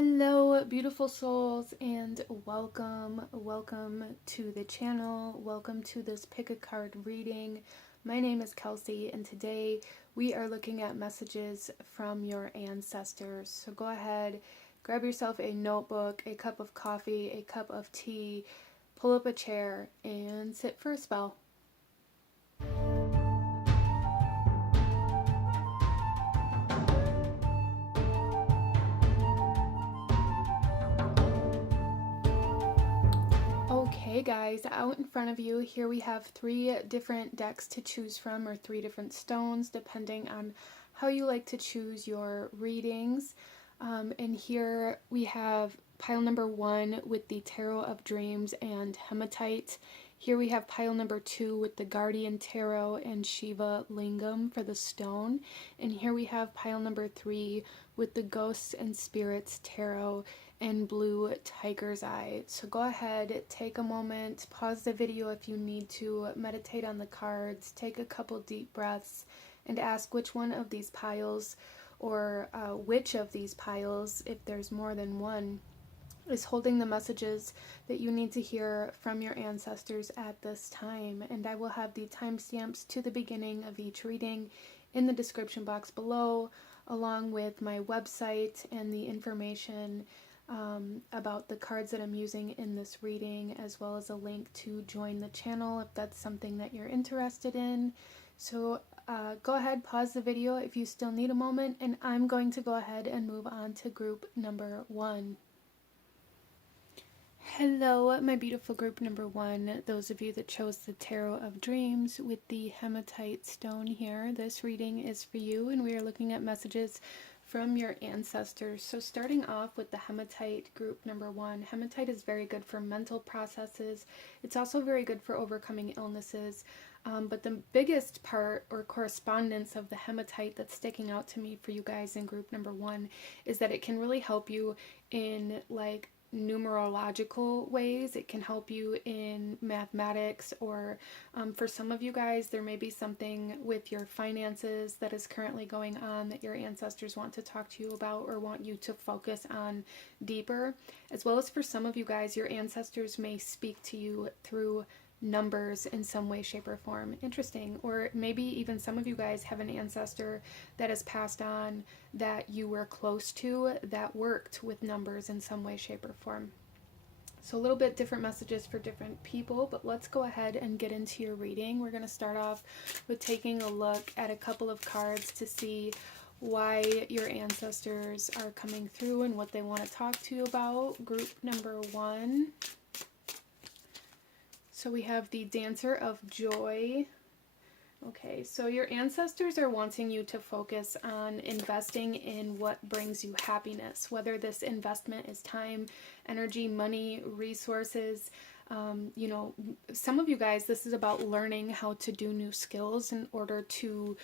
Hello, beautiful souls, and welcome to the channel. Welcome to this pick a card reading. My name is Kelsey, and today we are looking at messages from your ancestors. So go ahead, grab yourself a notebook, a cup of coffee, a cup of tea, pull up a chair, and sit for a spell. Okay guys, out in front of you, here we have 3 different decks to choose from, or 3 different stones, depending on how you like to choose your readings. And here we have pile number 1 with the Tarot of Dreams and Hematite. Here we have pile number 2 with the Guardian Tarot and Shiva Lingam for the stone. And here we have pile number 3 with the Ghosts and Spirits Tarot and Blue Tiger's Eye. So go ahead, take a moment, pause the video if you need to, meditate on the cards, take a couple deep breaths, and ask which one of these piles, or which of these piles, if there's more than one, is holding the messages that you need to hear from your ancestors at this time. And I will have the timestamps to the beginning of each reading in the description box below, along with my website and the information about the cards that I'm using in this reading, as well as a link to join the channel if that's something that you're interested in. So go ahead, pause the video if you still need a moment, and I'm going to go ahead and move on to group number 1. Hello, my beautiful group number 1, those of you that chose the Tarot of Dreams with the Hematite stone here. This reading is for you, and we are looking at messages from your ancestors. So starting off with the Hematite group number 1, Hematite is very good for mental processes. It's also very good for overcoming illnesses. But the biggest part or correspondence of the Hematite that's sticking out to me for you guys in group number 1 is that it can really help you in like numerological ways. It can help you in mathematics, or for some of you guys there may be something with your finances that is currently going on that your ancestors want to talk to you about or want you to focus on deeper. As well as for some of you guys, your ancestors may speak to you through numbers in some way, shape, or form. Interesting. Or maybe even some of you guys have an ancestor that has passed on that you were close to that worked with numbers in some way, shape, or form. So a little bit different messages for different people, but let's go ahead and get into your reading. We're going to start off with taking a look at a couple of cards to see why your ancestors are coming through and what they want to talk to you about. Group number 1. So we have the Dancer of Joy. Okay, so your ancestors are wanting you to focus on investing in what brings you happiness, whether this investment is time, energy, money, resources. You know, some of you guys, this is about learning how to do new skills in order to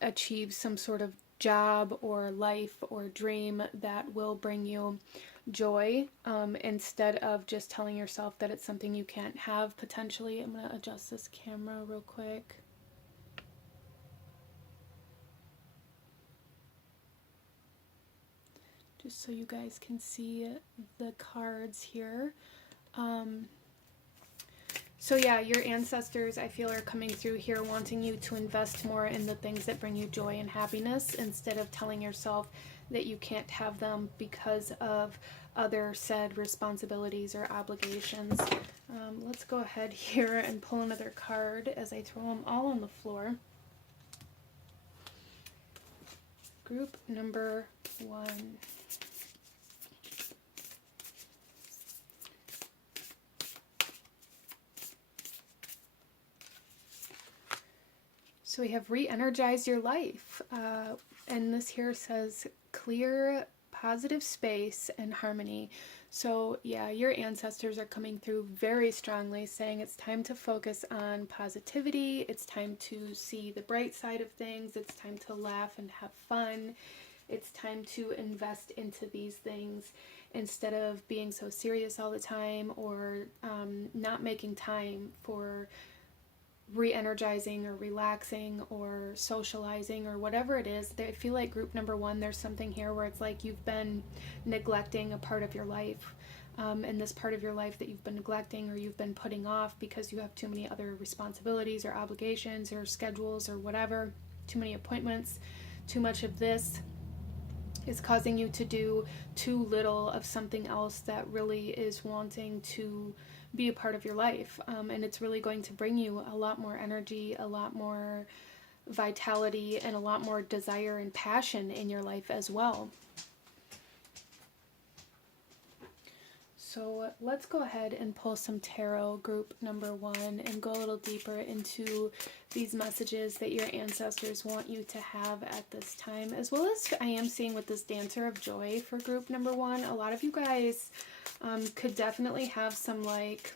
achieve some sort of job or life or dream that will bring you joy, instead of just telling yourself that it's something you can't have potentially. I'm going to adjust this camera real quick. Just so you guys can see the cards here. So yeah, your ancestors, I feel, are coming through here wanting you to invest more in the things that bring you joy and happiness, instead of telling yourself that you can't have them because of other said responsibilities or obligations. Let's go ahead here and pull another card as I throw them all on the floor. Group number 1. So we have re-energize your life, and this here says clear positive space and harmony. So yeah, your ancestors are coming through very strongly, saying it's time to focus on positivity, it's time to see the bright side of things, it's time to laugh and have fun, it's time to invest into these things instead of being so serious all the time, or not making time for re-energizing or relaxing or socializing or whatever it is. I feel like group number one, there's something here where it's like you've been neglecting a part of your life. And this part of your life that you've been neglecting or you've been putting off because you have too many other responsibilities or obligations or schedules or whatever, too many appointments, too much of this is causing you to do too little of something else that really is wanting to be a part of your life. And it's really going to bring you a lot more energy, a lot more vitality, and a lot more desire and passion in your life as well. So let's go ahead and pull some tarot group number one and go a little deeper into these messages that your ancestors want you to have at this time, as well as I am seeing with this Dancer of Joy for group number one. A lot of you guys could definitely have some like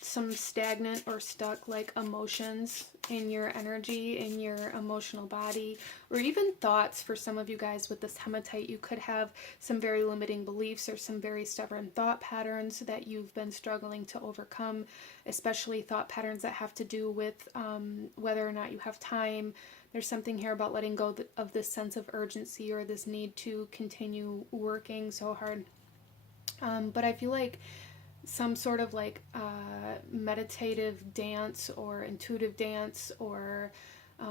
some stagnant or stuck like emotions in your energy, in your emotional body, or even thoughts. For some of you guys with this hematite, you could have some very limiting beliefs or some very stubborn thought patterns that you've been struggling to overcome, especially thought patterns that have to do with whether or not you have time. There's something here about letting go of this sense of urgency or this need to continue working so hard. But I feel like some sort of like meditative dance or intuitive dance or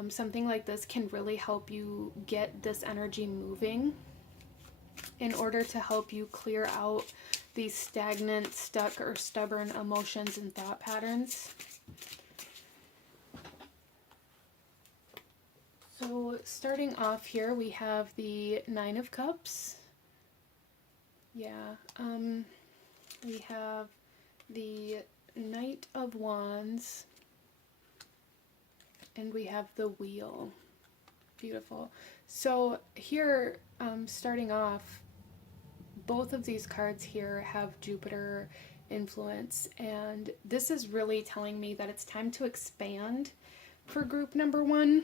something like this can really help you get this energy moving in order to help you clear out these stagnant, stuck, or stubborn emotions and thought patterns. So starting off here, we have the Nine of Cups. Yeah, we have the Knight of Wands, and we have the Wheel. Beautiful. So here, starting off, both of these cards here have Jupiter influence, and this is really telling me that it's time to expand for group number one.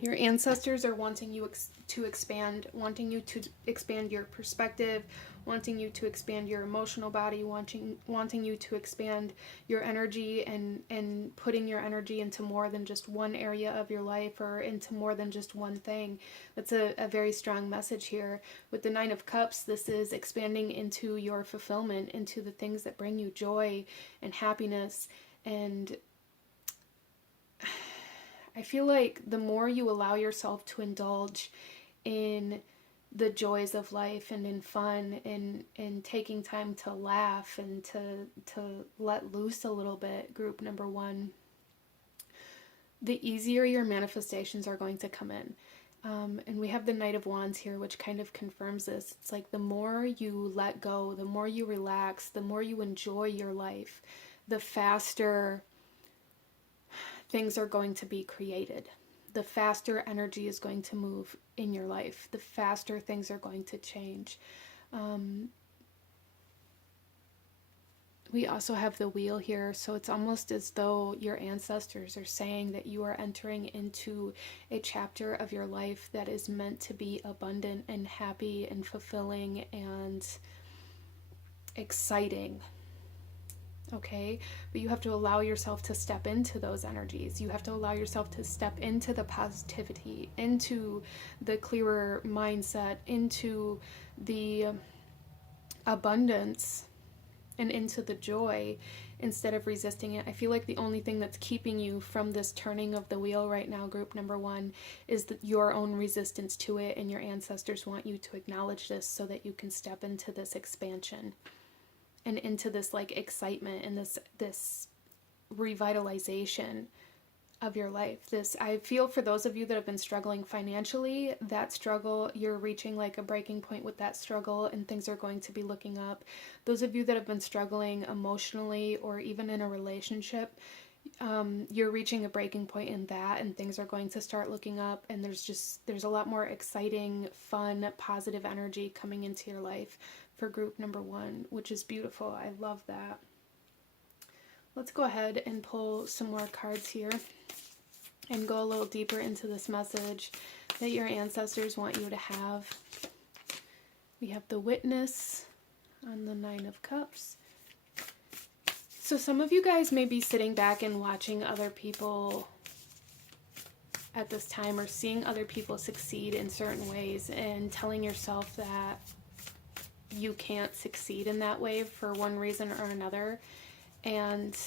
Your ancestors are wanting you to expand, wanting you to expand your perspective, wanting you to expand your emotional body, wanting you to expand your energy and putting your energy into more than just one area of your life or into more than just one thing. That's a very strong message here. With the Nine of Cups, this is expanding into your fulfillment, into the things that bring you joy and happiness. And I feel like the more you allow yourself to indulge in the joys of life and in fun and taking time to laugh and to let loose a little bit, group number one, the easier your manifestations are going to come in. And we have the Knight of Wands here, which kind of confirms this. It's like the more you let go, the more you relax, the more you enjoy your life, the faster things are going to be created. The faster energy is going to move in your life. The faster things are going to change. We also have the Wheel here, so it's almost as though your ancestors are saying that you are entering into a chapter of your life that is meant to be abundant and happy and fulfilling and exciting. Okay, but you have to allow yourself to step into those energies. You have to allow yourself to step into the positivity, into the clearer mindset, into the abundance, and into the joy instead of resisting it. I feel like the only thing that's keeping you from this turning of the wheel right now, group number one, is that your own resistance to it, and your ancestors want you to acknowledge this so that you can step into this expansion and into this like excitement and this revitalization of your life. This, I feel for those of you that have been struggling financially, that struggle, you're reaching like a breaking point with that struggle and things are going to be looking up. Those of you that have been struggling emotionally or even in a relationship, you're reaching a breaking point in that and things are going to start looking up, and there's a lot more exciting, fun, positive energy coming into your life for group number one, which is beautiful. I love that. Let's go ahead and pull some more cards here and go a little deeper into this message that your ancestors want you to have. We have the Witness on the Nine of Cups. So some of you guys may be sitting back and watching other people at this time, or seeing other people succeed in certain ways and telling yourself that you can't succeed in that way for one reason or another. And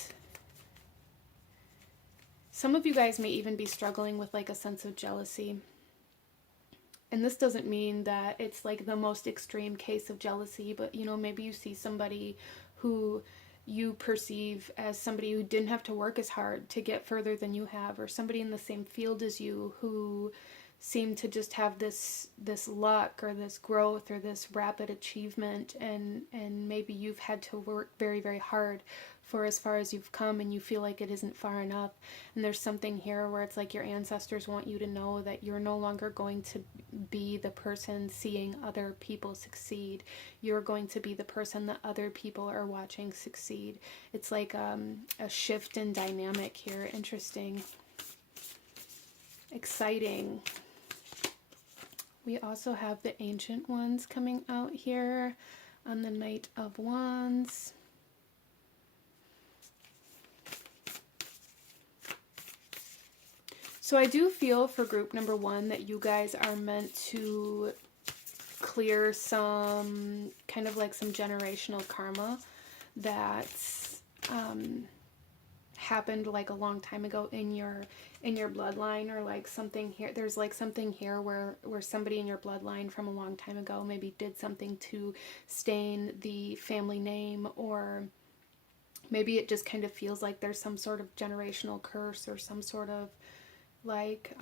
some of you guys may even be struggling with like a sense of jealousy. And this doesn't mean that it's like the most extreme case of jealousy, but you know, maybe you see somebody who you perceive as somebody who didn't have to work as hard to get further than you have, or somebody in the same field as you who seem to just have this luck or this growth or this rapid achievement, and maybe you've had to work very, very hard for as far as you've come, and you feel like it isn't far enough. And there's something here where it's like your ancestors want you to know that you're no longer going to be the person seeing other people succeed. You're going to be the person that other people are watching succeed. It's like a shift in dynamic here. Interesting. Exciting. We also have the Ancient Ones coming out here on the Knight of Wands. So I do feel for group number 1 that you guys are meant to clear some kind of like some generational karma that happened like a long time ago in your bloodline, or like something here. There's like something here where somebody in your bloodline from a long time ago maybe did something to stain the family name, or maybe it just kind of feels like there's some sort of generational curse or some sort of like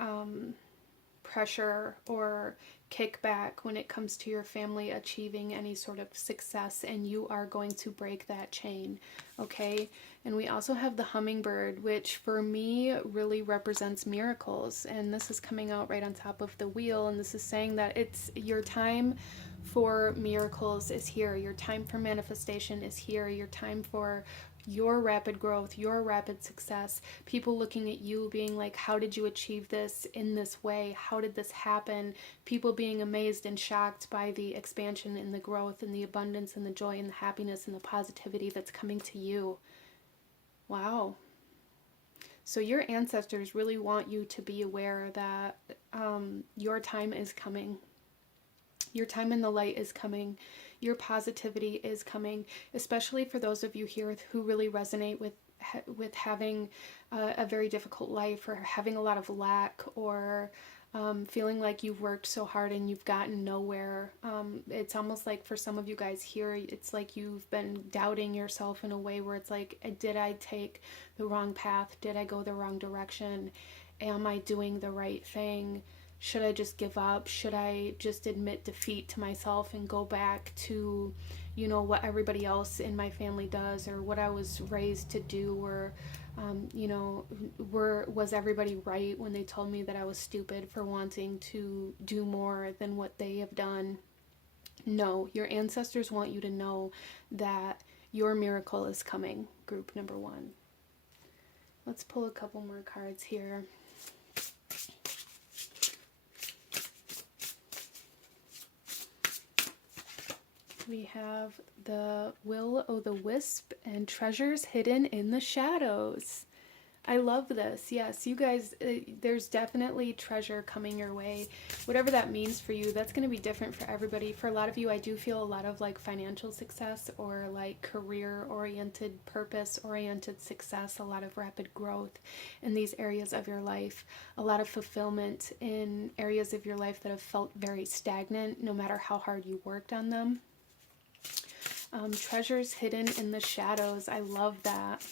pressure or kickback when it comes to your family achieving any sort of success, and you are going to break that chain. Okay. And we also have the hummingbird, which for me really represents miracles, and this is coming out right on top of the wheel, and this is saying that it's your time for miracles is here. Your time for manifestation is here. Your time for your rapid growth, your rapid success, people looking at you being like, how did you achieve this in this way? How did this happen? People being amazed and shocked by the expansion and the growth and the abundance and the joy and the happiness and the positivity that's coming to you. Wow. So your ancestors really want you to be aware that your time is coming. Your time in the light is coming. Your positivity is coming, especially for those of you here who really resonate with having a very difficult life, or having a lot of lack, or feeling like you've worked so hard and you've gotten nowhere. It's almost like for some of you guys here, it's like you've been doubting yourself in a way where it's like, did I take the wrong path? Did I go the wrong direction? Am I doing the right thing? Should I just give up? Should I just admit defeat to myself and go back to, you know, what everybody else in my family does, or what I was raised to do, or, you know, was everybody right when they told me that I was stupid for wanting to do more than what they have done? No, your ancestors want you to know that your miracle is coming, group number 1. Let's pull a couple more cards here. We have the Will-o'-the-Wisp and Treasures Hidden in the Shadows. I love this. Yes, you guys, there's definitely treasure coming your way. Whatever that means for you, that's going to be different for everybody. For a lot of you, I do feel a lot of like financial success, or like career-oriented, purpose-oriented success, a lot of rapid growth in these areas of your life, a lot of fulfillment in areas of your life that have felt very stagnant, no matter how hard you worked on them. Treasures hidden in the shadows. I love that.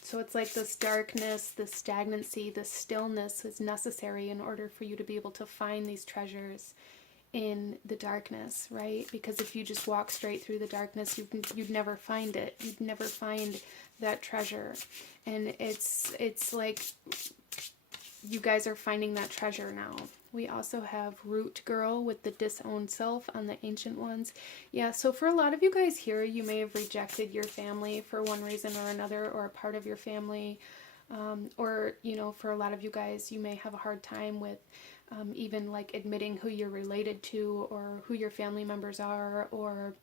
So it's like this darkness, this stagnancy, this stillness is necessary in order for you to be able to find these treasures in the darkness, right? Because if you just walk straight through the darkness, you'd never find it. You'd never find that treasure. And it's like you guys are finding that treasure now. We also have Root Girl with the disowned self on the Ancient Ones. Yeah, so for a lot of you guys here, you may have rejected your family for one reason or another, or a part of your family. Or, you know, for a lot of you guys, you may have a hard time with even like admitting who you're related to, or who your family members are, or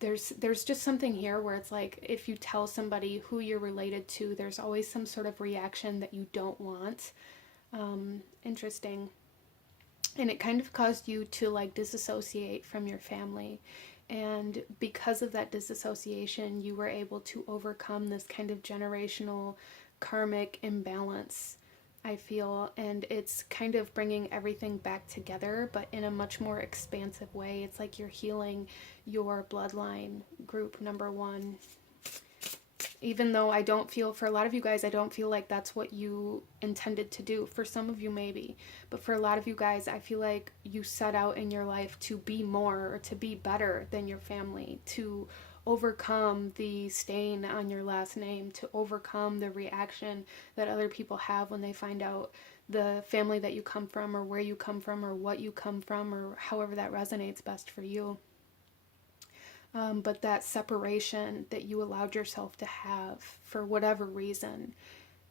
There's just something here where it's like if you tell somebody who you're related to, there's always some sort of reaction that you don't want. Interesting. And it kind of caused you to like disassociate from your family. And because of that disassociation, you were able to overcome this kind of generational karmic imbalance, I feel. And it's kind of bringing everything back together, but in a much more expansive way. It's like you're healing your bloodline, group number one. Even though I don't feel, for a lot of you guys, I don't feel like that's what you intended to do. For some of you, maybe. But for a lot of you guys, I feel like you set out in your life to be more or to be better than your family, to overcome the stain on your last name, to overcome the reaction that other people have when they find out the family that you come from or where you come from or what you come from or however that resonates best for you. But that separation that you allowed yourself to have for whatever reason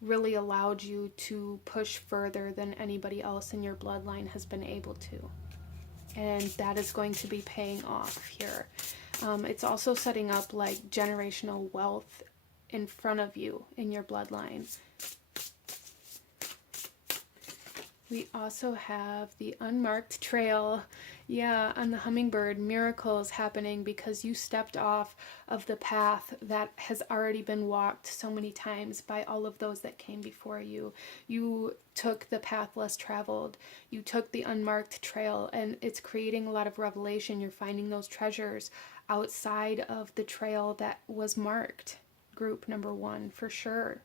really allowed you to push further than anybody else in your bloodline has been able to. And that is going to be paying off here. It's also setting up like generational wealth in front of you in your bloodline. We also have the unmarked trail. Yeah, on the hummingbird, miracles happening because you stepped off of the path that has already been walked so many times by all of those that came before you. You took the path less traveled. You took the unmarked trail, and it's creating a lot of revelation. You're finding those treasures outside of the trail that was marked. Group number one, for sure.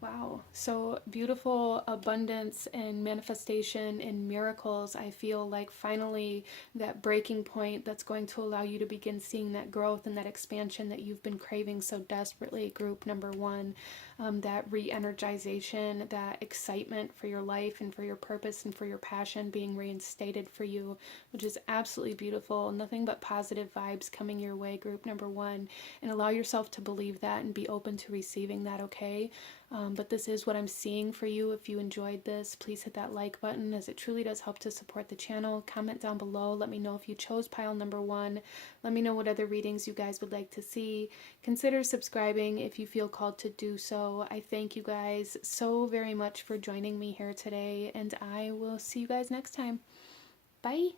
Wow. So beautiful abundance and manifestation and miracles. I feel like finally that breaking point that's going to allow you to begin seeing that growth and that expansion that you've been craving so desperately. Group number one, that re-energization, that excitement for your life and for your purpose and for your passion being reinstated for you, which is absolutely beautiful. Nothing but positive vibes coming your way, group number one. And allow yourself to believe that and be open to receiving that, okay? But this is what I'm seeing for you. If you enjoyed this, please hit that like button, as it truly does help to support the channel. Comment down below. Let me know if you chose pile number one. Let me know what other readings you guys would like to see. Consider subscribing if you feel called to do so. I thank you guys so very much for joining me here today, and I will see you guys next time. Bye.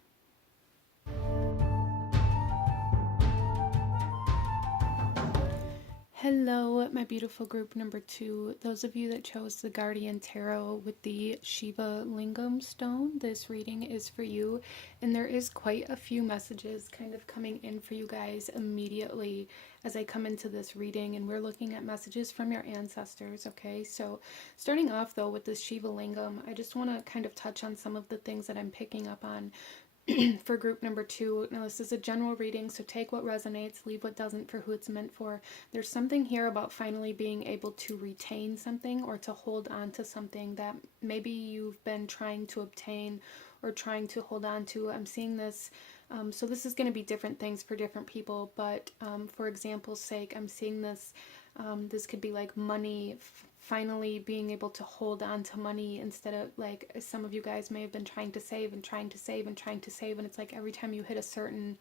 Hello, my beautiful group number two. Those of you that chose the Guardian Tarot with the Shiva Lingam stone, this reading is for you. And there is quite a few messages kind of coming in for you guys immediately as I come into this reading. And we're looking at messages from your ancestors, okay? So starting off though with this Shiva Lingam, I just want to kind of touch on some of the things that I'm picking up on for group number two. Now this is a general reading, so take what resonates, leave what doesn't for who it's meant for. There's something here about finally being able to retain something or to hold on to something that maybe you've been trying to obtain or trying to hold on to. I'm seeing this, so this is going to be different things for different people, but for example's sake, I'm seeing this, this could be like money, finally being able to hold on to money instead of, like, some of you guys may have been trying to save and trying to save and trying to save, and it's like every time you hit a certain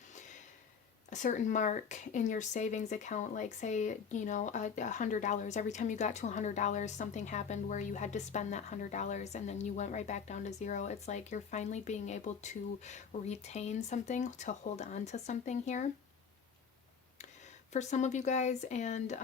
mark in your savings account, like say, you know, $100, every time you got to $100, something happened where you had to spend that $100 and then you went right back down to zero. It's like you're finally being able to retain something, to hold on to something here for some of you guys. And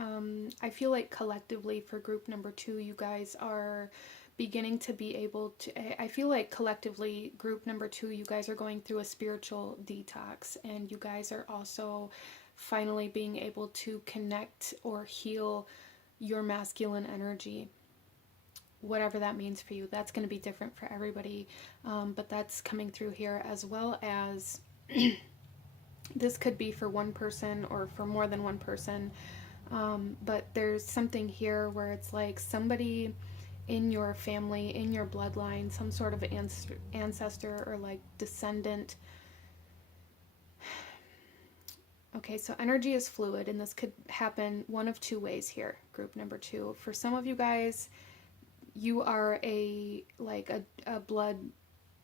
I feel like collectively for group number two, you guys are beginning to be able to, I feel like collectively group number two, you guys are going through a spiritual detox, and you guys are also finally being able to connect or heal your masculine energy, whatever that means for you. That's going to be different for everybody, but that's coming through here, as well as this could be for one person or for more than one person, but there's something here where it's like somebody in your family, in your bloodline, some sort of ancestor or like descendant. Okay, so energy is fluid, and this could happen one of two ways here, group number two. For some of you guys, you are a blood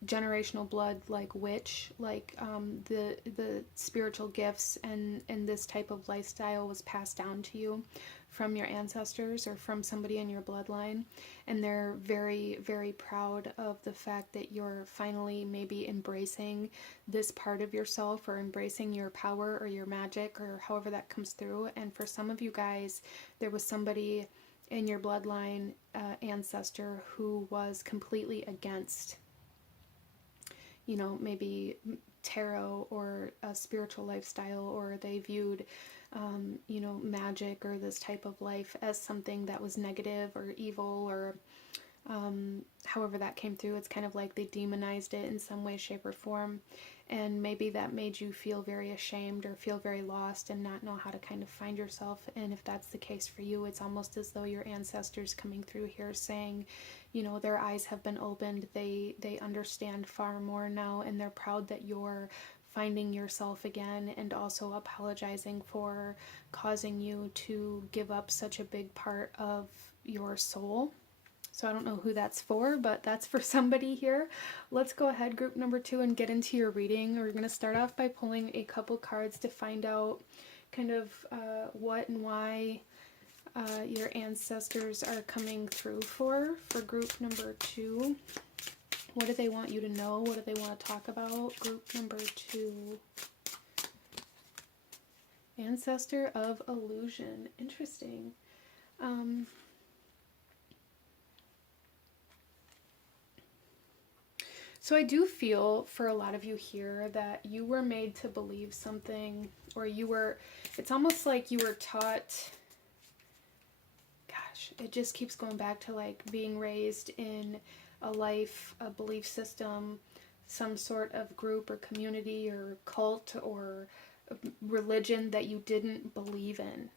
generational blood, like witch, like the spiritual gifts and this type of lifestyle was passed down to you from your ancestors or from somebody in your bloodline, and they're very, very proud of the fact that you're finally maybe embracing this part of yourself, or embracing your power or your magic, or however that comes through. And for some of you guys, there was somebody in your bloodline, ancestor, who was completely against, you know, maybe tarot or a spiritual lifestyle, or they viewed, you know, magic or this type of life as something that was negative or evil, or however that came through. It's kind of like they demonized it in some way, shape, or form. And maybe that made you feel very ashamed or feel very lost and not know how to kind of find yourself. And if that's the case for you, it's almost as though your ancestors coming through here saying, you know, their eyes have been opened. They understand far more now, and they're proud that you're finding yourself again, and also apologizing for causing you to give up such a big part of your soul. So I don't know who that's for, but that's for somebody here. Let's go ahead, group number 2, and get into your reading. We're going to start off by pulling a couple cards to find out kind of what and why your ancestors are coming through for group number 2. What do they want you to know? What do they want to talk about? Group number 2. Ancestor of illusion. Interesting. So I do feel for a lot of you here that you were made to believe something, or it's almost like you were taught, gosh, it just keeps going back to like being raised in a life, a belief system, some sort of group or community or cult or religion that you didn't believe in.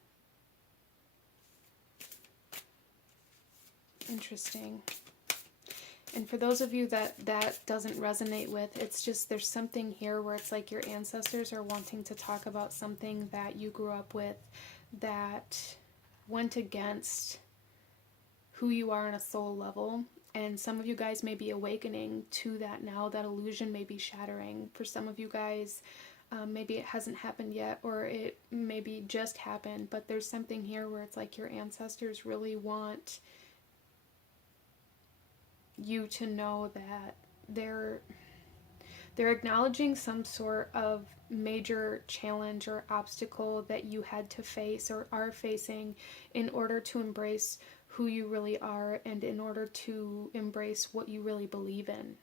Interesting. And for those of you that doesn't resonate with, it's just there's something here where it's like your ancestors are wanting to talk about something that you grew up with that went against who you are on a soul level. And some of you guys may be awakening to that now. That illusion may be shattering. For some of you guys, maybe it hasn't happened yet, or it maybe just happened, but there's something here where it's like your ancestors really want you to know that they're acknowledging some sort of major challenge or obstacle that you had to face or are facing in order to embrace who you really are, and in order to embrace what you really believe in.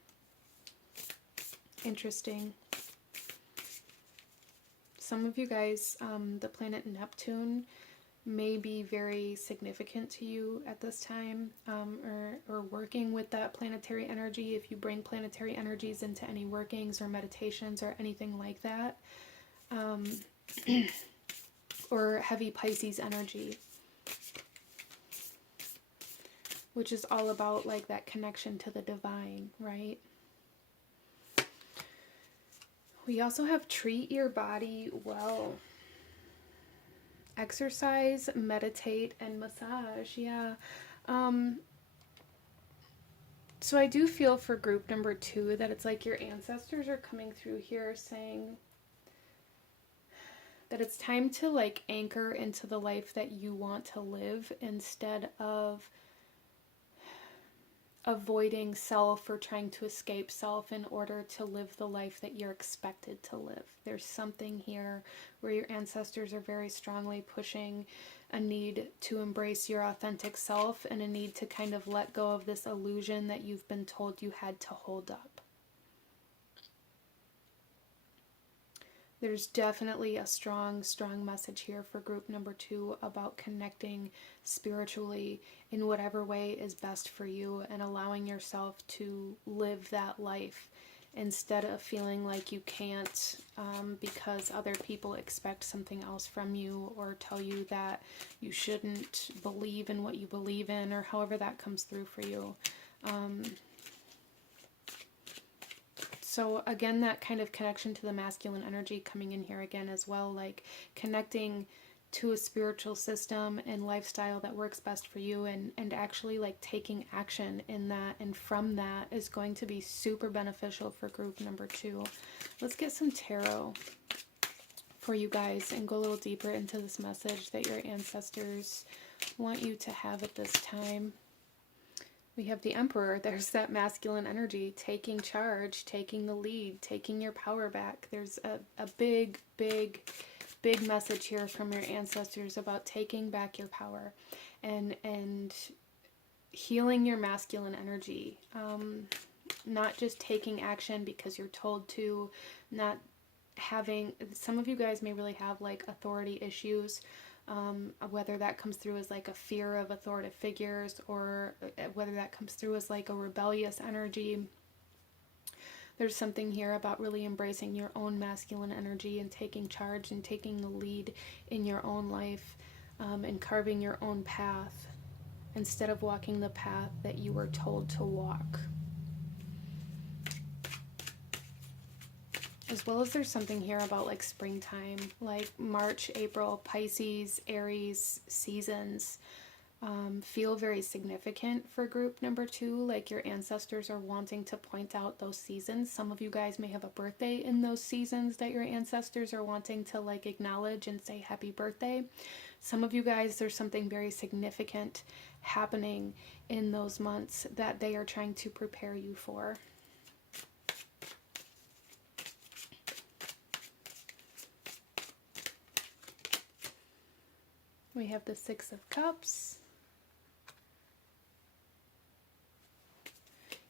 Interesting. Some of you guys, the planet Neptune may be very significant to you at this time, or working with that planetary energy. If you bring planetary energies into any workings or meditations or anything like that, or heavy Pisces energy, which is all about like that connection to the divine, right? We also have treat your body well. Exercise, meditate, and massage. Yeah. So I do feel for group number 2 that it's like your ancestors are coming through here saying that it's time to like anchor into the life that you want to live, instead of avoiding self or trying to escape self in order to live the life that you're expected to live. There's something here where your ancestors are very strongly pushing a need to embrace your authentic self, and a need to kind of let go of this illusion that you've been told you had to hold up. There's definitely a strong message here for group number 2 about connecting spiritually in whatever way is best for you, and allowing yourself to live that life instead of feeling like you can't, because other people expect something else from you, or tell you that you shouldn't believe in what you believe in, or however that comes through for you. So again, that kind of connection to the masculine energy coming in here again as well, like connecting to a spiritual system and lifestyle that works best for you, and actually like taking action in that and from that is going to be super beneficial for group number 2. Let's get some tarot for you guys and go a little deeper into this message that your ancestors want you to have at this time. We have the Emperor. There's that masculine energy, taking charge, taking the lead, taking your power back. There's a big message here from your ancestors about taking back your power and healing your masculine energy. Not just taking action because you're told to, not having, some of you guys may really have like authority issues, whether that comes through as like a fear of authoritative figures, or whether that comes through as like a rebellious energy. There's something here about really embracing your own masculine energy and taking charge and taking the lead in your own life, and carving your own path instead of walking the path that you were told to walk. As well as there's something here about like springtime, like March, April, Pisces, Aries seasons feel very significant for group number 2. Like your ancestors are wanting to point out those seasons. Some of you guys may have a birthday in those seasons that your ancestors are wanting to like acknowledge and say happy birthday. Some of you guys, there's something very significant happening in those months that they are trying to prepare you for. We have the Six of Cups.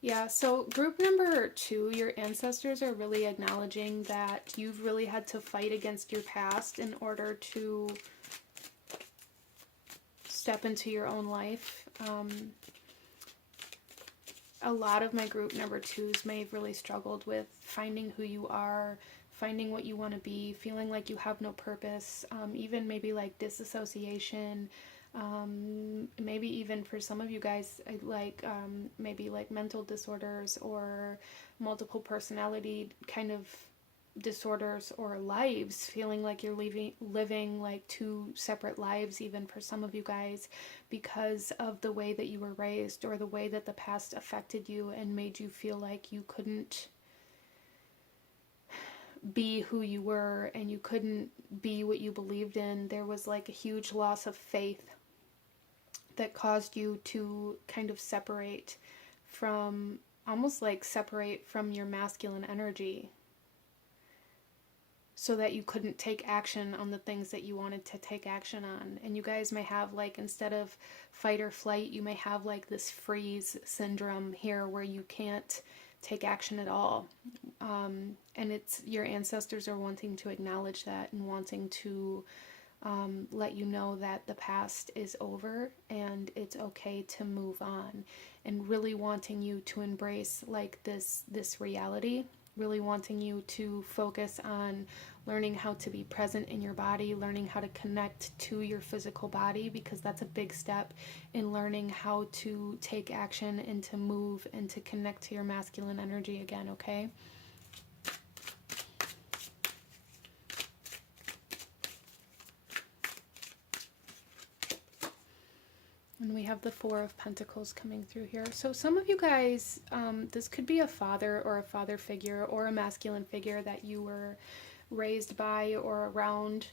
Yeah, so group number 2, your ancestors are really acknowledging that you've really had to fight against your past in order to step into your own life. A lot of my group number 2s may have really struggled with finding who you are, finding what you want to be, feeling like you have no purpose, even maybe like disassociation, maybe even for some of you guys, like maybe like mental disorders or multiple personality kind of disorders, or lives, feeling like you're living like 2 separate lives, even for some of you guys, because of the way that you were raised or the way that the past affected you and made you feel like you couldn't be who you were and you couldn't be what you believed in. There was like a huge loss of faith that caused you to kind of separate from, almost like separate from your masculine energy, so that you couldn't take action on the things that you wanted to take action on. And you guys may have like, instead of fight or flight, you may have like this freeze syndrome here where you can't take action at all. And it's, your ancestors are wanting to acknowledge that and wanting to let you know that the past is over and it's okay to move on, and really wanting you to embrace like this reality, really wanting you to focus on learning how to be present in your body, learning how to connect to your physical body, because that's a big step in learning how to take action and to move and to connect to your masculine energy again, okay? And we have the Four of Pentacles coming through here. So some of you guys, this could be a father or a father figure or a masculine figure that you were raised by or around.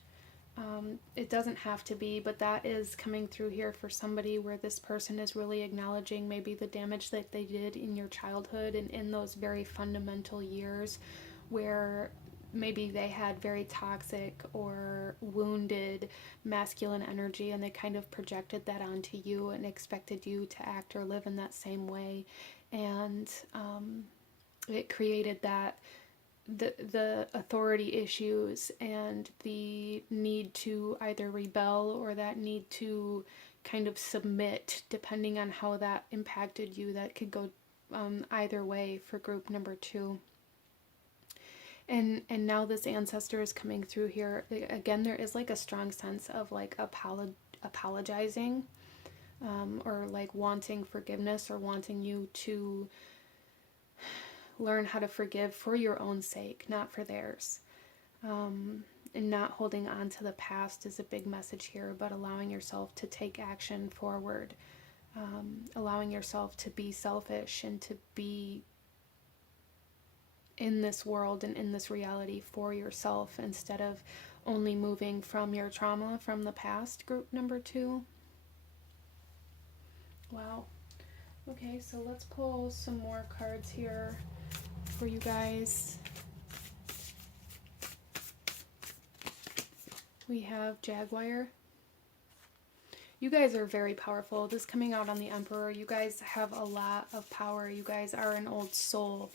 It doesn't have to be, but that is coming through here for somebody, where this person is really acknowledging maybe the damage that they did in your childhood and in those very fundamental years where maybe they had very toxic or wounded masculine energy, and they kind of projected that onto you and expected you to act or live in that same way. And it created that the authority issues and the need to either rebel or that need to kind of submit, depending on how that impacted you. That could go either way for group number 2. And now this ancestor is coming through here. Again, there is like a strong sense of like apologizing, or like wanting forgiveness, or wanting you to learn how to forgive for your own sake, not for theirs. And not holding on to the past is a big message here, but allowing yourself to take action forward. Allowing yourself to be selfish and to be in this world and in this reality for yourself instead of only moving from your trauma from the past, group number 2. Wow. Okay, so let's pull some more cards here for you guys. We have Jaguar. You guys are very powerful. This coming out on the Emperor. You guys have a lot of power. You guys are an old soul.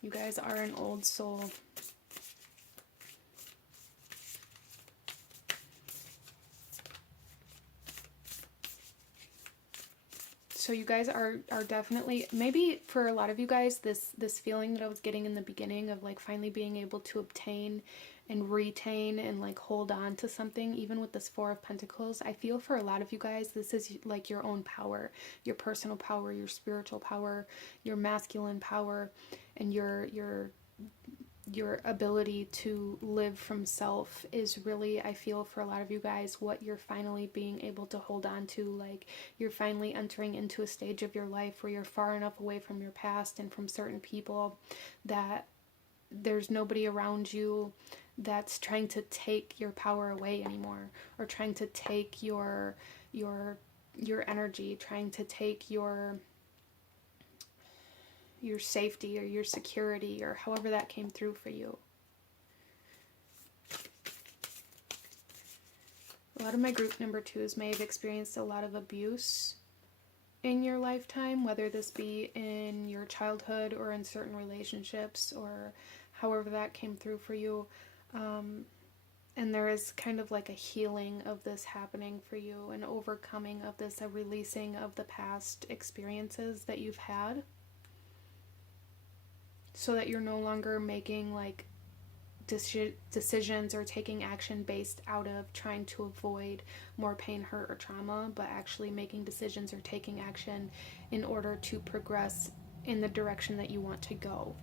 You guys are an old soul. So you guys are definitely, maybe for a lot of you guys, this feeling that I was getting in the beginning of like finally being able to obtain and retain and like hold on to something, even with this 4 of Pentacles, I feel for a lot of you guys, this is like your own power, your personal power, your spiritual power, your masculine power, and your ability to live from self is really, I feel for a lot of you guys, what you're finally being able to hold on to. Like you're finally entering into a stage of your life where you're far enough away from your past and from certain people that there's nobody around you that's trying to take your power away anymore, or trying to take your energy, trying to take your safety or your security, or however that came through for you. A lot of my group number 2s may have experienced a lot of abuse in your lifetime, whether this be in your childhood or in certain relationships, or however that came through for you. And there is kind of like a healing of this happening for you, an overcoming of this, a releasing of the past experiences that you've had, so that you're no longer making like decisions or taking action based out of trying to avoid more pain, hurt, or trauma, but actually making decisions or taking action in order to progress in the direction that you want to go.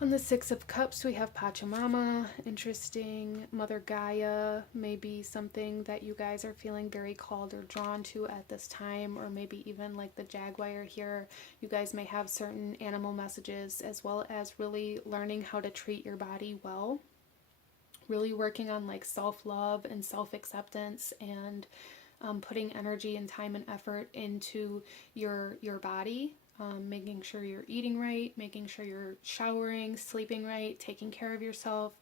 On the 6 of Cups, we have Pachamama. Interesting. Mother Gaia may be something that you guys are feeling very called or drawn to at this time, or maybe even like the Jaguar here. You guys may have certain animal messages, as well as really learning how to treat your body well. Really working on like self-love and self-acceptance, and putting energy and time and effort into your body. Making sure you're eating right, making sure you're showering, sleeping right, taking care of yourself,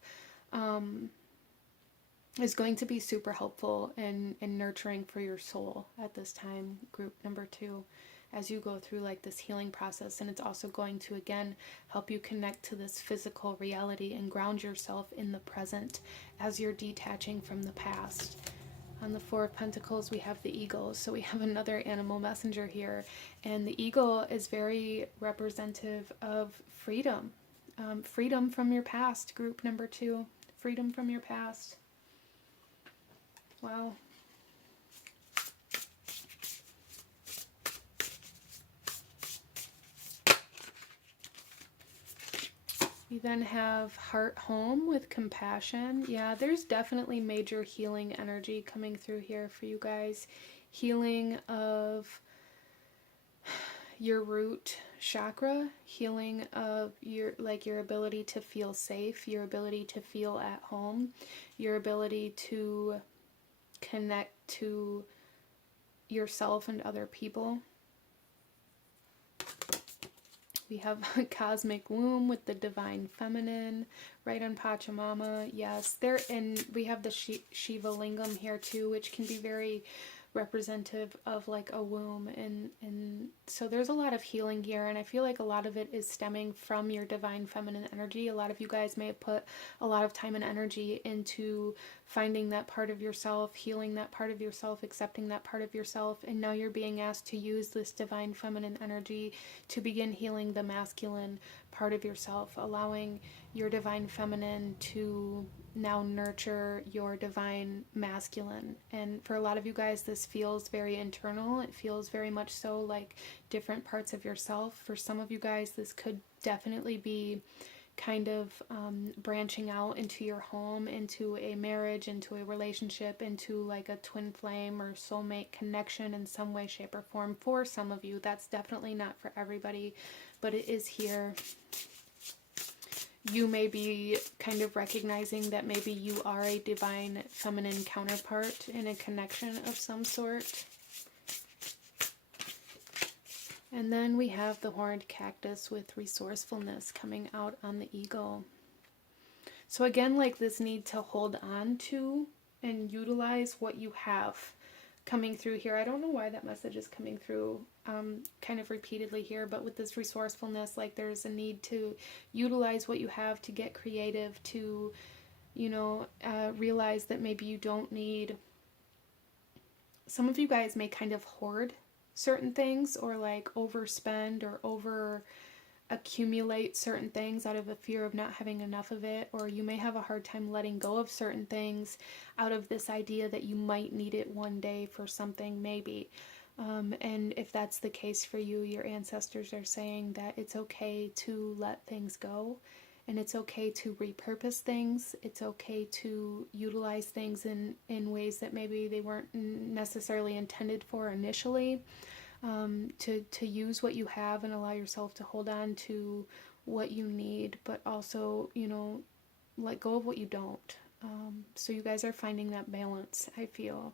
is going to be super helpful and nurturing for your soul at this time, group number 2, as you go through like this healing process. And it's also going to, again, help you connect to this physical reality and ground yourself in the present as you're detaching from the past. On the 4 of Pentacles, we have the eagle. So we have another animal messenger here. And the eagle is very representative of freedom. Freedom from your past, group number 2. Freedom from your past. Wow. We then have heart home with compassion. Yeah, there's definitely major healing energy coming through here for you guys. Healing of your root chakra, healing of your ability to feel safe, your ability to feel at home, your ability to connect to yourself and other people. We have a cosmic womb with the divine feminine right on Pachamama. Yes, and we have the Shiva lingam here too, which can be very representative of like a womb, and so there's a lot of healing here, and I feel like a lot of it is stemming from your divine feminine energy. A lot of you guys may have put a lot of time and energy into finding that part of yourself, healing that part of yourself, accepting that part of yourself, and now you're being asked to use this divine feminine energy to begin healing the masculine part of yourself, allowing your divine feminine to now nurture your divine masculine. And for a lot of you guys, this feels very internal. It feels very much so like different parts of yourself. For some of you guys, this could definitely be kind of branching out into your home, into a marriage, into a relationship, into like a twin flame or soulmate connection in some way, shape, or form for some of you. That's definitely not for everybody, but it is here. You may be kind of recognizing that maybe you are a divine feminine counterpart in a connection of some sort. And then we have the horned cactus with resourcefulness coming out on the eagle. So again, like this need to hold on to and utilize what you have coming through here. I don't know why that message is coming through kind of repeatedly here, but with this resourcefulness, like there's a need to utilize what you have, to get creative, to, you know, realize that maybe you don't need, some of you guys may kind of hoard certain things, or like overspend or over accumulate certain things out of a fear of not having enough of it, or you may have a hard time letting go of certain things out of this idea that you might need it one day for something, maybe. And if that's the case for you, your ancestors are saying that it's okay to let things go, and it's okay to repurpose things. It's okay to utilize things in ways that maybe they weren't necessarily intended for initially. To use what you have and allow yourself to hold on to what you need, but also, you know, let go of what you don't. So you guys are finding that balance, I feel,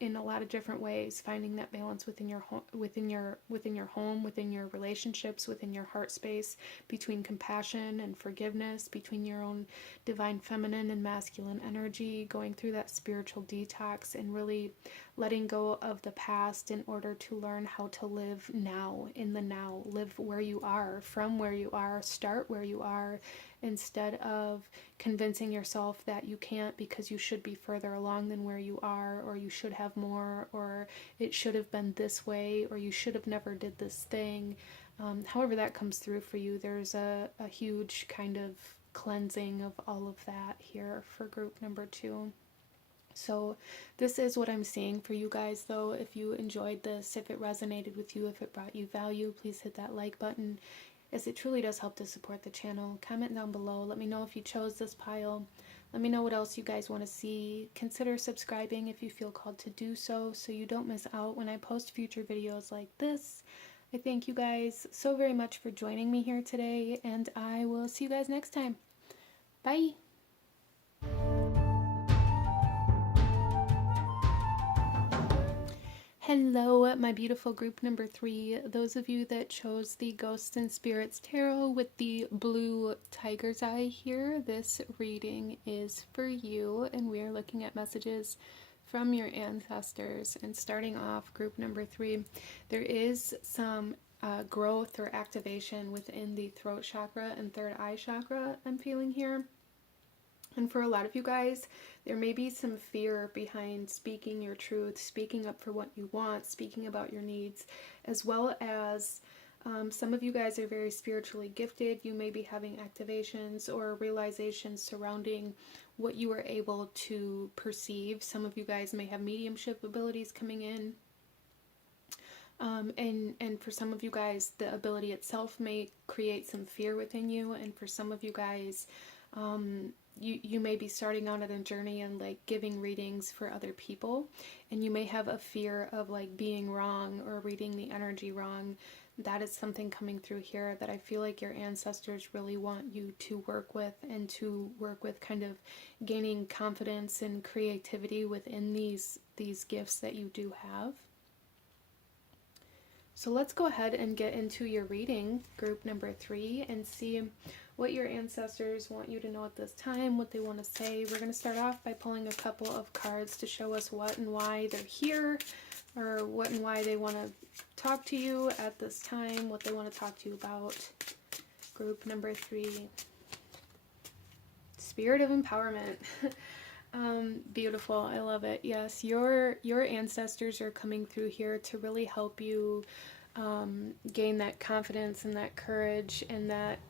in a lot of different ways, finding that balance within your home, within your home, within your relationships, within your heart space, between compassion and forgiveness, between your own divine feminine and masculine energy, going through that spiritual detox and really letting go of the past in order to learn how to live now, in the now, live where you are, from where you are, start where you are, instead of convincing yourself that you can't because you should be further along than where you are, or you should have more, or it should have been this way, or you should have never did this thing. However that comes through for you, there's a huge kind of cleansing of all of that here for group number 2. So this is what I'm seeing for you guys, though. If you enjoyed this, if it resonated with you, if it brought you value, please hit that like button, as it truly does help to support the channel. Comment down below. Let me know if you chose this pile. Let me know what else you guys want to see. Consider subscribing if you feel called to do so you don't miss out when I post future videos like this. I thank you guys so very much for joining me here today, and I will see you guys next time. Bye! Hello, my beautiful group number 3. Those of you that chose the Ghosts and Spirits Tarot with the blue tiger's eye here, this reading is for you, and we are looking at messages from your ancestors. And starting off, group number 3, there is some growth or activation within the throat chakra and third eye chakra I'm feeling here. And for a lot of you guys, there may be some fear behind speaking your truth, speaking up for what you want, speaking about your needs, as well as some of you guys are very spiritually gifted. You may be having activations or realizations surrounding what you are able to perceive. Some of you guys may have mediumship abilities coming in. And for some of you guys, the ability itself may create some fear within you. And for some of you guys, you may be starting out on a journey and like giving readings for other people, and you may have a fear of like being wrong or reading the energy wrong. That is something coming through here that I feel like your ancestors really want you to work with, and to work with kind of gaining confidence and creativity within these gifts that you do have. So let's go ahead and get into your reading, group number 3, and see what your ancestors want you to know at this time, what they want to say. We're going to start off by pulling a couple of cards to show us what and why they're here, or what and why they want to talk to you at this time, what they want to talk to you about. Group number 3, Spirit of Empowerment. Beautiful. I love it. Yes, your ancestors are coming through here to really help you gain that confidence and that courage and that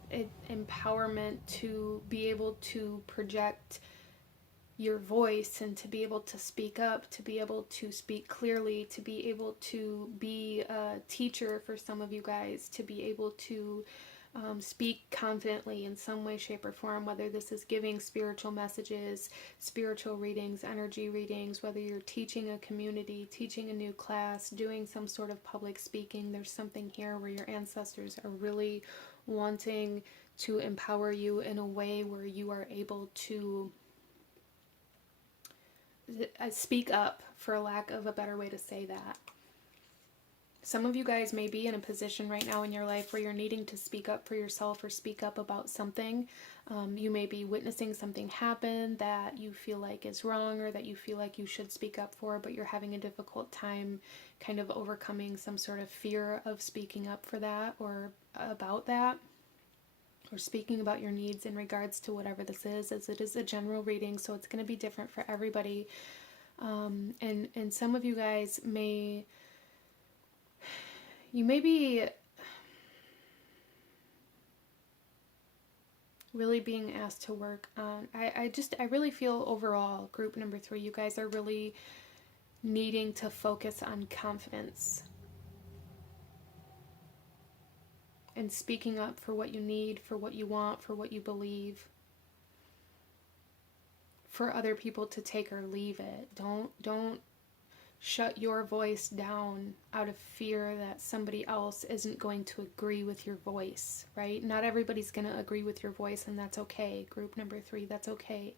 empowerment to be able to project your voice and to be able to speak up, to be able to speak clearly, to be able to be a teacher for some of you guys, to be able to speak confidently in some way, shape, or form, whether this is giving spiritual messages, spiritual readings, energy readings, whether you're teaching a community, teaching a new class, doing some sort of public speaking. There's something here where your ancestors are really wanting to empower you in a way where you are able to speak up, for lack of a better way to say that. Some of you guys may be in a position right now in your life where you're needing to speak up for yourself or speak up about something. You may be witnessing something happen that you feel like is wrong or that you feel like you should speak up for, but you're having a difficult time kind of overcoming some sort of fear of speaking up for that or about that, or speaking about your needs in regards to whatever this is, as it is a general reading, so it's going to be different for everybody. And some of you guys may be really being asked to work on, I really feel overall, group number 3, you guys are really needing to focus on confidence and speaking up for what you need, for what you want, for what you believe, for other people to take or leave it. Don't shut your voice down out of fear that somebody else isn't going to agree with your voice, right? Not everybody's going to agree with your voice, and that's okay. Group number 3, that's okay.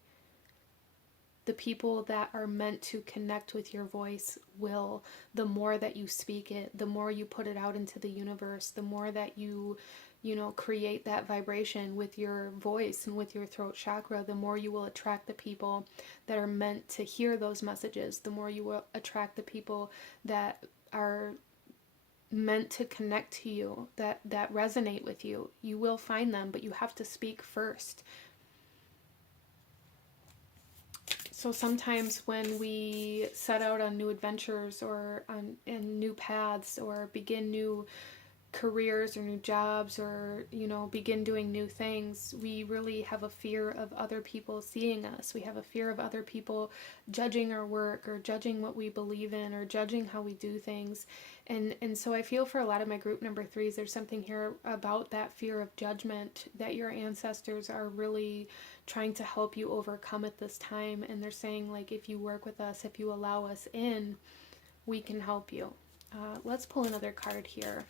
The people that are meant to connect with your voice will. The more that you speak it, the more you put it out into the universe, the more that you create that vibration with your voice and with your throat chakra, the more you will attract the people that are meant to hear those messages, the more you will attract the people that are meant to connect to you, that resonate with you. You will find them, but you have to speak first. So sometimes when we set out on new adventures or in new paths or begin new careers or new jobs or begin doing new things, we really have a fear of other people seeing us. We have a fear of other people judging our work or judging what we believe in or judging how we do things. And so I feel for a lot of my group number 3s, there's something here about that fear of judgment that your ancestors are really trying to help you overcome at this time. And they're saying, like, if you work with us, if you allow us in, we can help you. Let's pull another card here.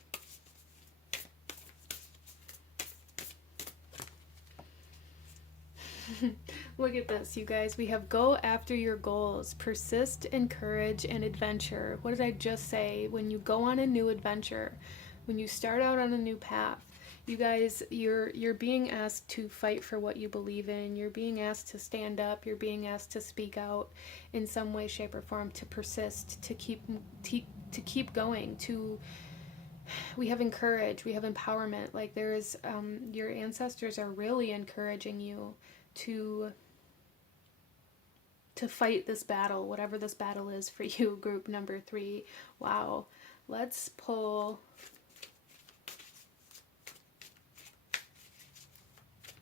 Look at this, you guys. We have go after your goals, persist in courage and adventure. What did I just say? When you go on a new adventure, when you start out on a new path, you guys, you're being asked to fight for what you believe in. You're being asked to stand up. You're being asked to speak out in some way, shape, or form, to persist, to keep going, we have encourage, we have empowerment. Like there's your ancestors are really encouraging you to fight this battle, whatever this battle is for you, group number 3. Wow. Let's pull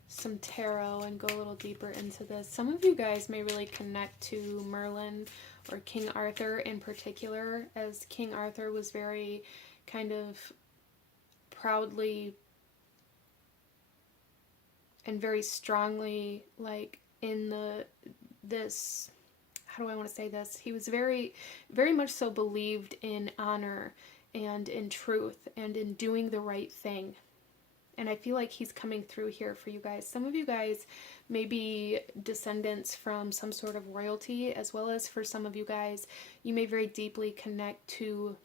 some tarot and go a little deeper into this. Some of you guys may really connect to Merlin or King Arthur in particular, as King Arthur was very kind of proudly and very strongly, like, in this, how do I want to say this? He was very, very much so believed in honor and in truth and in doing the right thing. And I feel like he's coming through here for you guys. Some of you guys may be descendants from some sort of royalty, as well as for some of you guys, you may very deeply connect to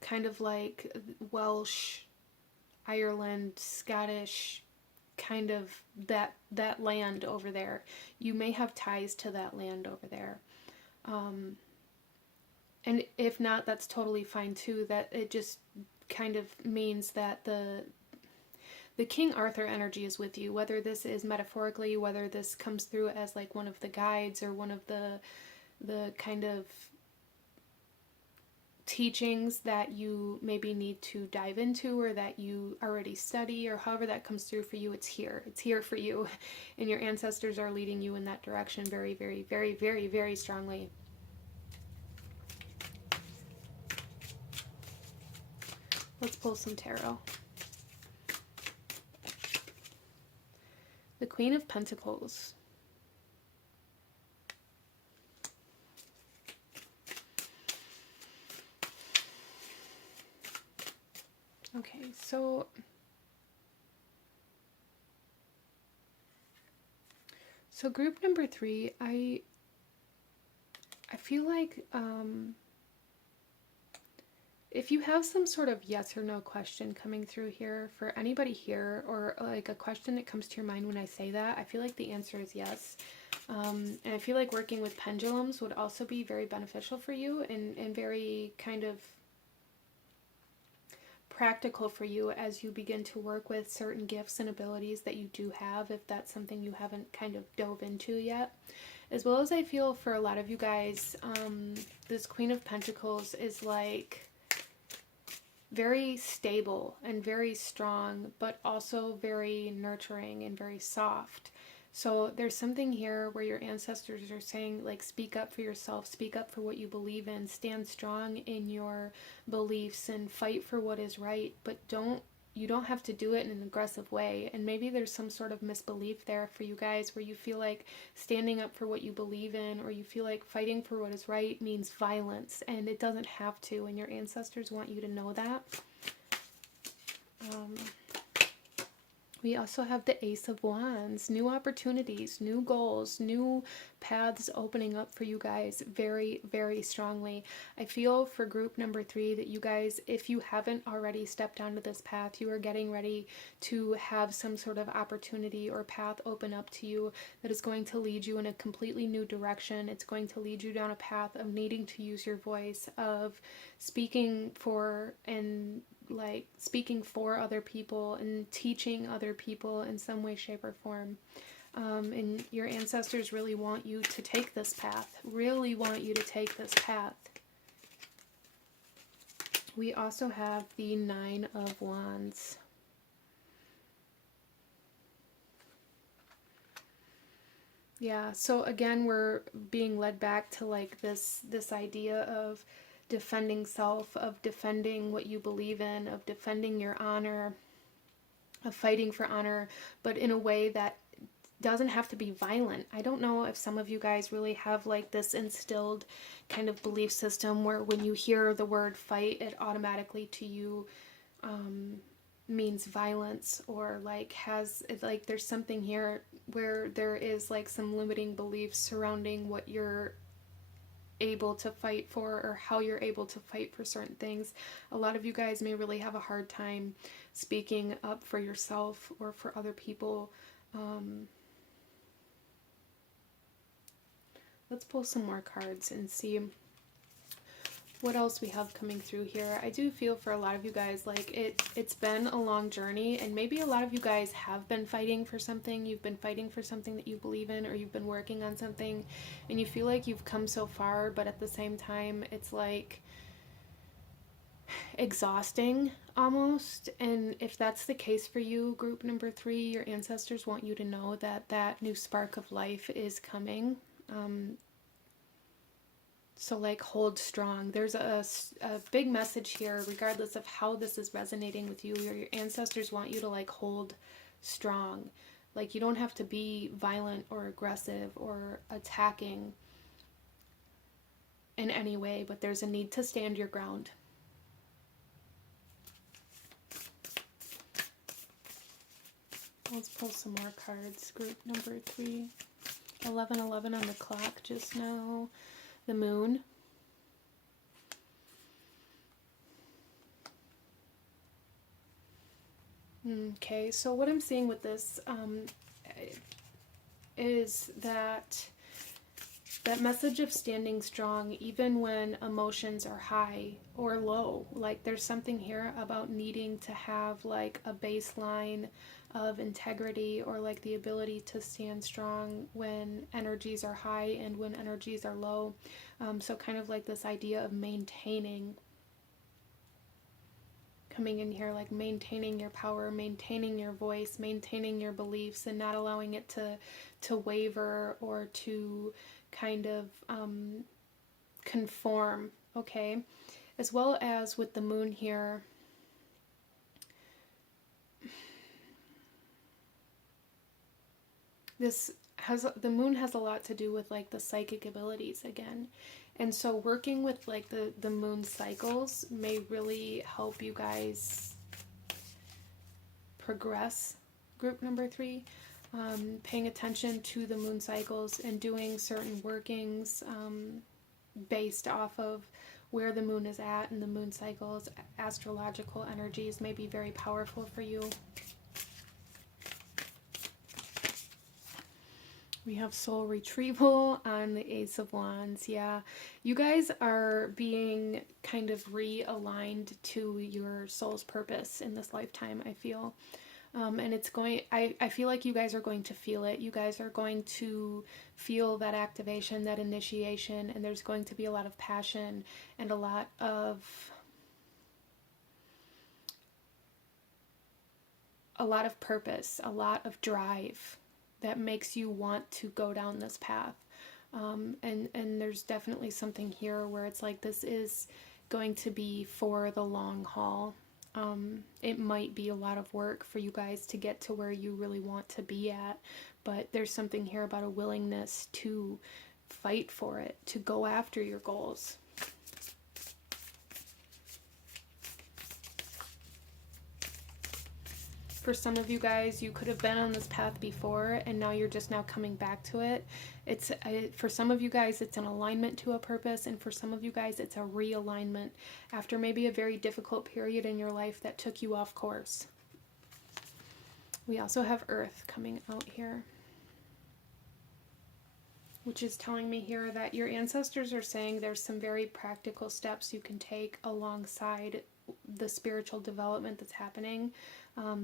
kind of like Welsh, Ireland, Scottish, kind of that land over there. You may have ties to that land over there. And if not, that's totally fine too. That it just kind of means that the King Arthur energy is with you, whether this is metaphorically, whether this comes through as like one of the guides or one of the kind of teachings that you maybe need to dive into or that you already study, or however that comes through for you. It's here for you, and your ancestors are leading you in that direction very, very, very, very, very strongly. Let's pull some tarot. The Queen of Pentacles. Okay, so group number 3, I feel like if you have some sort of yes or no question coming through here for anybody here, or like a question that comes to your mind when I say that, I feel like the answer is yes. And I feel like working with pendulums would also be very beneficial for you and very kind of practical for you as you begin to work with certain gifts and abilities that you do have, if that's something you haven't kind of dove into yet. As well as I feel for a lot of you guys, this Queen of Pentacles is like very stable and very strong, but also very nurturing and very soft. So there's something here where your ancestors are saying, like, speak up for yourself, speak up for what you believe in, stand strong in your beliefs and fight for what is right, but you don't have to do it in an aggressive way. And maybe there's some sort of misbelief there for you guys where you feel like standing up for what you believe in, or you feel like fighting for what is right means violence, and it doesn't have to, and your ancestors want you to know that. We also have the Ace of Wands, new opportunities, new goals, new paths opening up for you guys very, very strongly. I feel for group number 3 that you guys, if you haven't already stepped onto this path, you are getting ready to have some sort of opportunity or path open up to you that is going to lead you in a completely new direction. It's going to lead you down a path of needing to use your voice, of speaking for other people and teaching other people in some way, shape, or form. And your ancestors really want you to take this path, really want you to take this path. We also have the 9 of Wands. Yeah, so again, we're being led back to like this idea of defending self, of defending what you believe in, of defending your honor, of fighting for honor, but in a way that doesn't have to be violent. I don't know if some of you guys really have like this instilled kind of belief system where when you hear the word fight, it automatically to you means violence, or like there's something here where there is like some limiting beliefs surrounding what you're able to fight for, or how you're able to fight for certain things. A lot of you guys may really have a hard time speaking up for yourself or for other people. Let's pull some more cards and see what else we have coming through here. I do feel for a lot of you guys like it's been a long journey, and maybe a lot of you guys have been fighting for something. You've been fighting for something that you believe in, or you've been working on something and you feel like you've come so far, but at the same time it's like exhausting almost. And if that's the case for you, group number 3, your ancestors want you to know that that new spark of life is coming. So like hold strong. There's a big message here, regardless of how this is resonating with you. Your ancestors want you to like hold strong. Like you don't have to be violent or aggressive or attacking in any way, but there's a need to stand your ground. Let's pull some more cards. Group number 3. 11:11 on the clock just now. The Moon. Okay, so what I'm seeing with this is that message of standing strong even when emotions are high or low. Like there's something here about needing to have like a baseline of integrity, or like the ability to stand strong when energies are high and when energies are low. So kind of like this idea of maintaining, coming in here, like maintaining your power, maintaining your voice, maintaining your beliefs, and not allowing it to waver or to kind of conform. Okay, as well as with the Moon here, The moon has a lot to do with like the psychic abilities again. And so working with like the moon cycles may really help you guys progress, group number 3. Paying attention to the moon cycles and doing certain workings based off of where the moon is at and the moon cycles, astrological energies may be very powerful for you. We have soul retrieval on the Ace of Wands. Yeah, you guys are being kind of realigned to your soul's purpose in this lifetime, I feel. And it's going, I feel like you guys are going to feel it. You guys are going to feel that activation, that initiation, and there's going to be a lot of passion and a lot of purpose, a lot of drive that makes you want to go down this path. And there's definitely something here where it's like this is going to be for the long haul. It might be a lot of work for you guys to get to where you really want to be at, but there's something here about a willingness to fight for it, to go after your goals. For some of you guys, you could have been on this path before and now you're just now coming back to it. For some of you guys, it's an alignment to a purpose, and for some of you guys, it's a realignment after maybe a very difficult period in your life that took you off course. We also have Earth coming out here, which is telling me here that your ancestors are saying there's some very practical steps you can take alongside the spiritual development that's happening.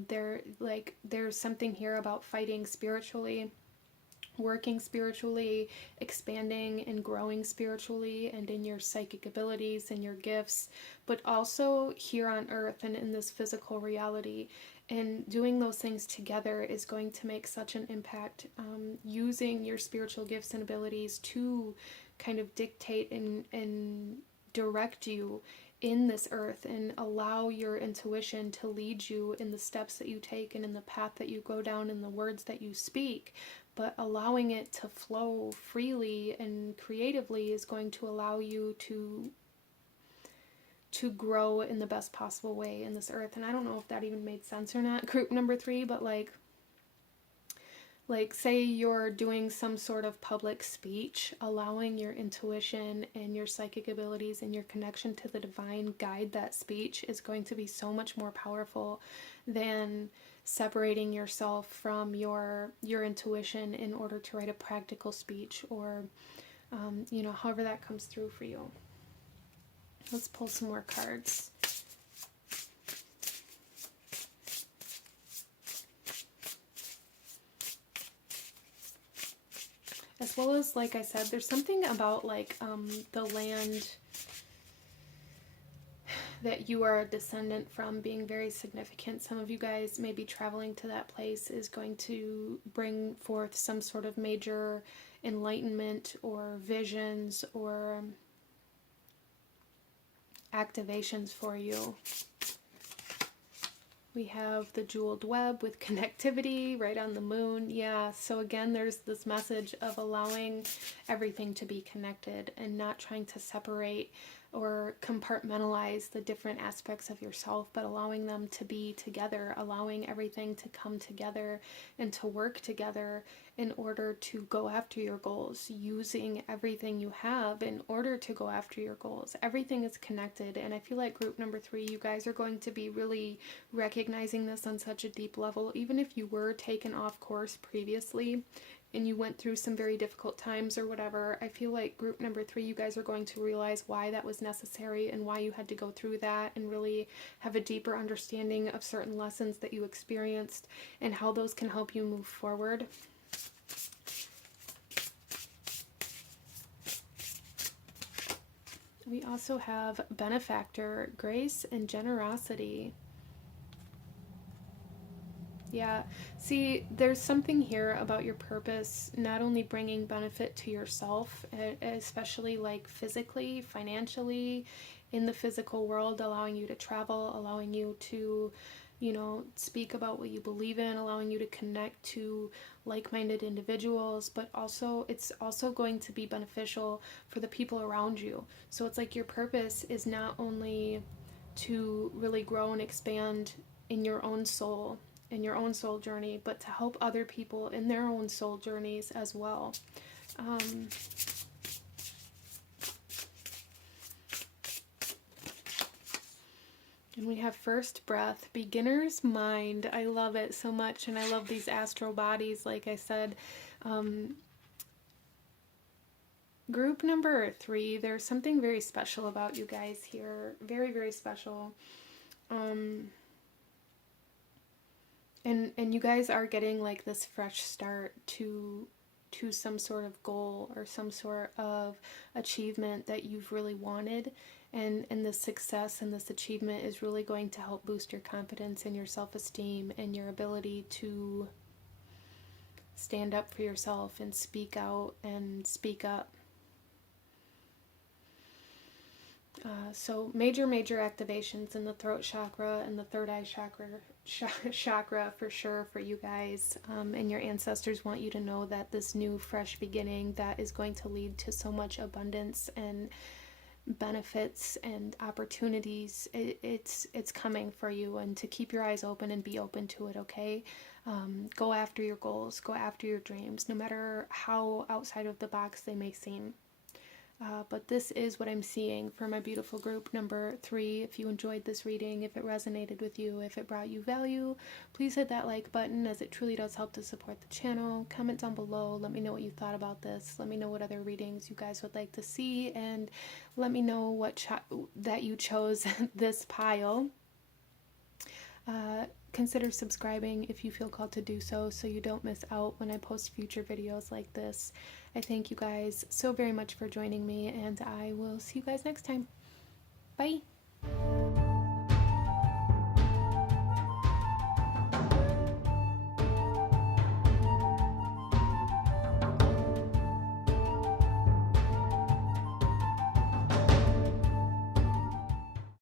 There's something here about fighting spiritually, working spiritually, expanding and growing spiritually and in your psychic abilities and your gifts, but also here on earth and in this physical reality. And doing those things together is going to make such an impact, using your spiritual gifts and abilities to kind of dictate and direct you in this earth and allow your intuition to lead you in the steps that you take and in the path that you go down and the words that you speak. But allowing it to flow freely and creatively is going to allow you to grow in the best possible way in this earth. And I don't know if that even made sense or not, group number 3, but like say you're doing some sort of public speech, allowing your intuition and your psychic abilities and your connection to the divine guide that speech is going to be so much more powerful than separating yourself from your intuition in order to write a practical speech or however that comes through for you. Let's pull some more cards. As well as, like I said, there's something about the land that you are a descendant from being very significant. Some of you guys maybe traveling to that place is going to bring forth some sort of major enlightenment or visions or activations for you. We have the jeweled web with connectivity right on the moon. Yeah, so again, there's this message of allowing everything to be connected and not trying to separate or compartmentalize the different aspects of yourself, but allowing them to be together, allowing everything to come together and to work together in order to go after your goals, using everything you have in order to go after your goals. Everything is connected, and I feel like group number 3, you guys are going to be really recognizing this on such a deep level. Even if you were taken off course previously and you went through some very difficult times or whatever, I feel like group number 3, you guys are going to realize why that was necessary and why you had to go through that and really have a deeper understanding of certain lessons that you experienced and how those can help you move forward. We also have benefactor, grace, and generosity. Yeah, see, there's something here about your purpose not only bringing benefit to yourself, especially like physically, financially, in the physical world, allowing you to travel, allowing you to, you know, speak about what you believe in, allowing you to connect to like-minded individuals, but also it's also going to be beneficial for the people around you. So it's like your purpose is not only to really grow and expand in your own soul, in your own soul journey, but to help other people in their own soul journeys as well. And we have first breath, beginner's mind. I love it so much, and I love these astral bodies, like I said. Group number 3, there's something very special about you guys here. Very, very special. And you guys are getting like this fresh start to some sort of goal or some sort of achievement that you've really wanted, and this success and this achievement is really going to help boost your confidence and your self-esteem and your ability to stand up for yourself and speak out and speak up. So major activations in the throat chakra and the third eye chakra for sure for you guys. And your ancestors want you to know that this new fresh beginning that is going to lead to so much abundance and benefits and opportunities, it's coming for you, and to keep your eyes open and be open to it, okay? Go after your goals, go after your dreams, no matter how outside of the box they may seem. But this is what I'm seeing for my beautiful group number 3. If you enjoyed this reading, if it resonated with you, if it brought you value, please hit that like button, as it truly does help to support the channel. Comment down below. Let me know what you thought about this. Let me know what other readings you guys would like to see, and let me know what that you chose this pile. Consider subscribing if you feel called to do so you don't miss out when I post future videos like this. I thank you guys so very much for joining me, and I will see you guys next time. Bye!